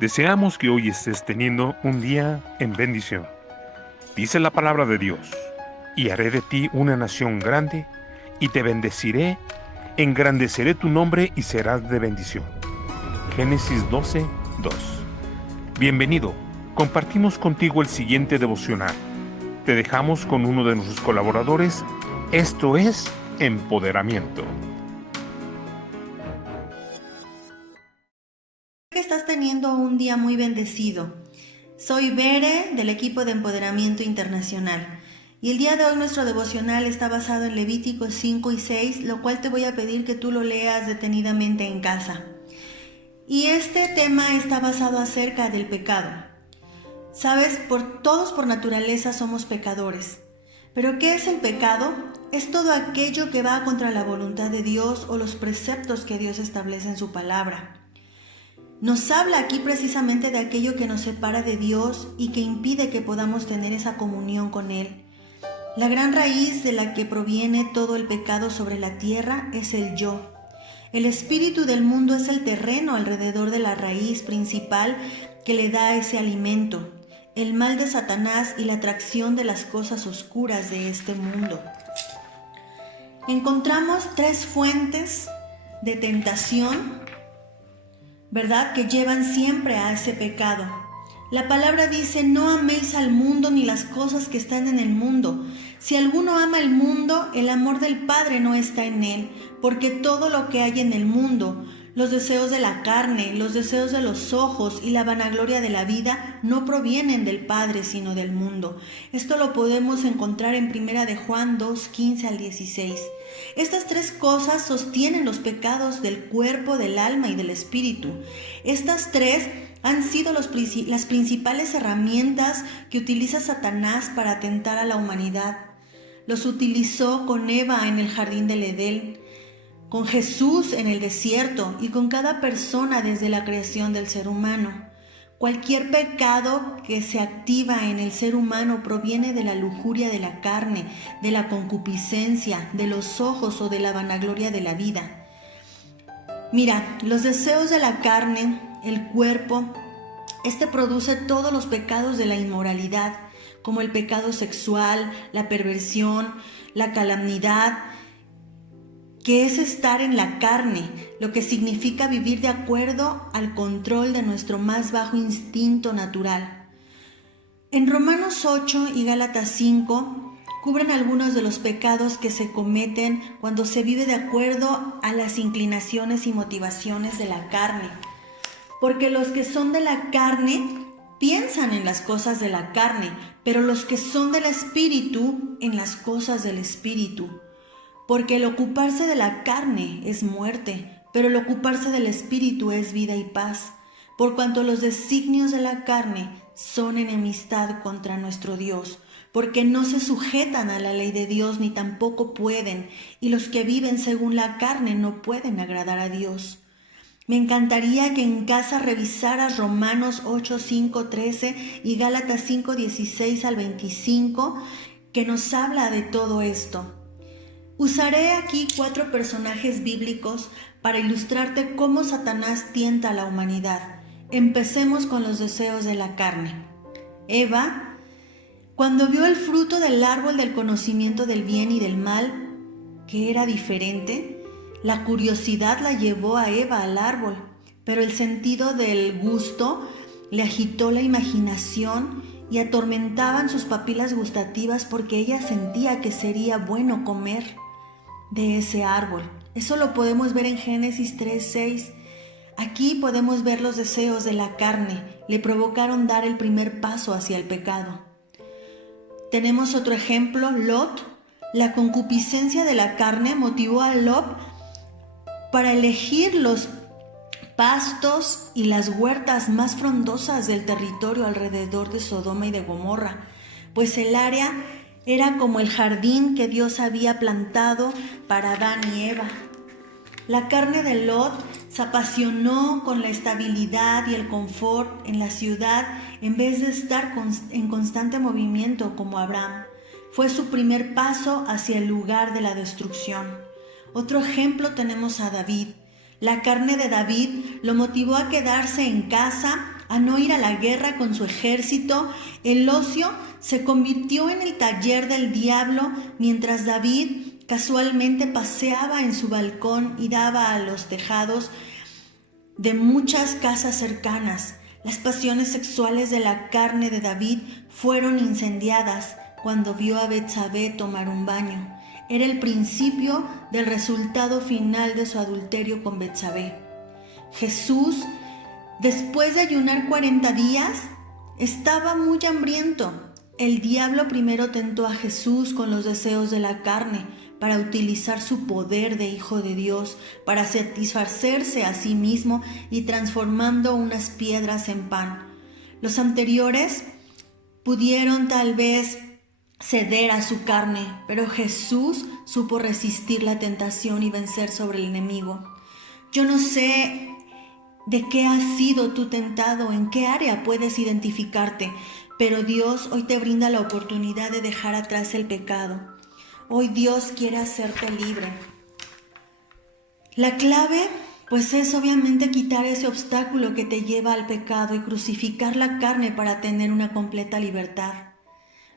Deseamos que hoy estés teniendo un día en bendición. Dice la palabra de Dios: y haré de ti una nación grande, y te bendeciré, engrandeceré tu nombre y serás de bendición. Génesis 12:2. Bienvenido, compartimos contigo el siguiente devocional. Te dejamos con uno de nuestros colaboradores. Esto es Empoderamiento. Que estás teniendo un día muy bendecido. Soy Bere del equipo de Empoderamiento Internacional y el día de hoy nuestro devocional está basado en Levíticos 5 y 6, lo cual te voy a pedir que tú lo leas detenidamente en casa. Y este tema está basado acerca del pecado. Sabes, todos por naturaleza somos pecadores. ¿Pero qué es el pecado? Es todo aquello que va contra la voluntad de Dios o los preceptos que Dios establece en su palabra. Nos habla aquí precisamente de aquello que nos separa de Dios y que impide que podamos tener esa comunión con Él. La gran raíz de la que proviene todo el pecado sobre la tierra es el yo. El espíritu del mundo es el terreno alrededor de la raíz principal que le da ese alimento, el mal de Satanás y la atracción de las cosas oscuras de este mundo. Encontramos tres fuentes de tentación, ¿verdad?, que llevan siempre a ese pecado. La palabra dice: no améis al mundo ni las cosas que están en el mundo. Si alguno ama el mundo, el amor del Padre no está en él, porque todo lo que hay en el mundo, los deseos de la carne, los deseos de los ojos y la vanagloria de la vida, no provienen del Padre, sino del mundo. Esto lo podemos encontrar en 1 de Juan 2, 15 al 16. Estas tres cosas sostienen los pecados del cuerpo, del alma y del espíritu. Estas tres han sido las principales herramientas que utiliza Satanás para atentar a la humanidad. Los utilizó con Eva en el jardín del Edén, con Jesús en el desierto y con cada persona desde la creación del ser humano. Cualquier pecado que se activa en el ser humano proviene de la lujuria de la carne, de la concupiscencia, de los ojos o de la vanagloria de la vida. Mira, los deseos de la carne, el cuerpo, produce todos los pecados de la inmoralidad, como el pecado sexual, la perversión, la calamidad, que es estar en la carne, lo que significa vivir de acuerdo al control de nuestro más bajo instinto natural. En Romanos 8 y Gálatas 5 cubren algunos de los pecados que se cometen cuando se vive de acuerdo a las inclinaciones y motivaciones de la carne. Porque los que son de la carne piensan en las cosas de la carne, pero los que son del espíritu en las cosas del espíritu. Porque el ocuparse de la carne es muerte, pero el ocuparse del espíritu es vida y paz, por cuanto los designios de la carne son enemistad contra nuestro Dios, porque no se sujetan a la ley de Dios ni tampoco pueden, y los que viven según la carne no pueden agradar a Dios. Me encantaría que en casa revisaras Romanos 8, 5, 13 y Gálatas 5, 16 al 25, que nos habla de todo esto. Usaré aquí 4 personajes bíblicos para ilustrarte cómo Satanás tienta a la humanidad. Empecemos con los deseos de la carne. Eva, cuando vio el fruto del árbol del conocimiento del bien y del mal, que era diferente, la curiosidad la llevó a Eva al árbol, pero el sentido del gusto le agitó la imaginación y atormentaban sus papilas gustativas porque ella sentía que sería bueno comer de ese árbol. Eso lo podemos ver en Génesis 3:6. Aquí podemos ver los deseos de la carne. Le provocaron dar el primer paso hacia el pecado. Tenemos otro ejemplo, Lot. La concupiscencia de la carne motivó a Lot para elegir los pastos y las huertas más frondosas del territorio alrededor de Sodoma y de Gomorra, pues el área era como el jardín que Dios había plantado para Adán y Eva. La carne de Lot se apasionó con la estabilidad y el confort en la ciudad en vez de estar en constante movimiento como Abraham. Fue su primer paso hacia el lugar de la destrucción. Otro ejemplo tenemos a David. La carne de David lo motivó a quedarse en casa a no ir a la guerra con su ejército. El ocio se convirtió en el taller del diablo mientras David casualmente paseaba en su balcón y daba a los tejados de muchas casas cercanas. Las pasiones sexuales de la carne de David fueron incendiadas cuando vio a Betsabé tomar un baño. Era el principio del resultado final de su adulterio con Betsabé. Jesús, después de ayunar 40 días, estaba muy hambriento. El diablo primero tentó a Jesús con los deseos de la carne para utilizar su poder de Hijo de Dios para satisfacerse a sí mismo y transformando unas piedras en pan. Los anteriores pudieron tal vez ceder a su carne, pero Jesús supo resistir la tentación y vencer sobre el enemigo. Yo no sé de qué has sido tú tentado, en qué área puedes identificarte, pero Dios hoy te brinda la oportunidad de dejar atrás el pecado. Hoy Dios quiere hacerte libre. La clave, pues, es obviamente quitar ese obstáculo que te lleva al pecado y crucificar la carne para tener una completa libertad.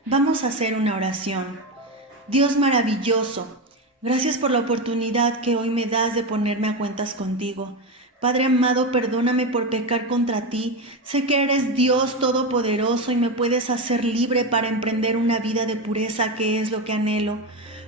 Vamos a hacer una oración. Dios maravilloso, gracias por la oportunidad que hoy me das de ponerme a cuentas contigo. Padre amado, perdóname por pecar contra ti. Sé que eres Dios todopoderoso y me puedes hacer libre para emprender una vida de pureza, que es lo que anhelo.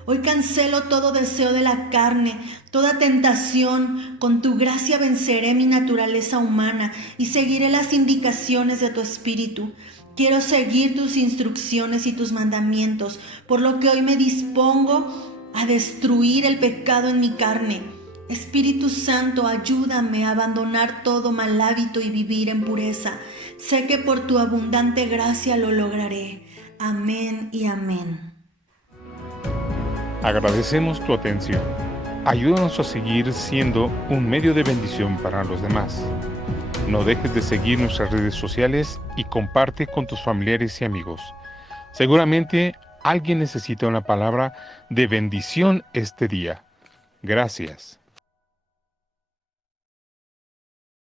Hoy cancelo todo deseo de la carne, toda tentación. Con tu gracia venceré mi naturaleza humana y seguiré las indicaciones de tu Espíritu. Quiero seguir tus instrucciones y tus mandamientos, por lo que hoy me dispongo a destruir el pecado en mi carne. Espíritu Santo, ayúdame a abandonar todo mal hábito y vivir en pureza. Sé que por tu abundante gracia lo lograré. Amén y amén. Agradecemos tu atención. Ayúdanos a seguir siendo un medio de bendición para los demás. No dejes de seguir nuestras redes sociales y comparte con tus familiares y amigos. Seguramente alguien necesita una palabra de bendición este día. Gracias.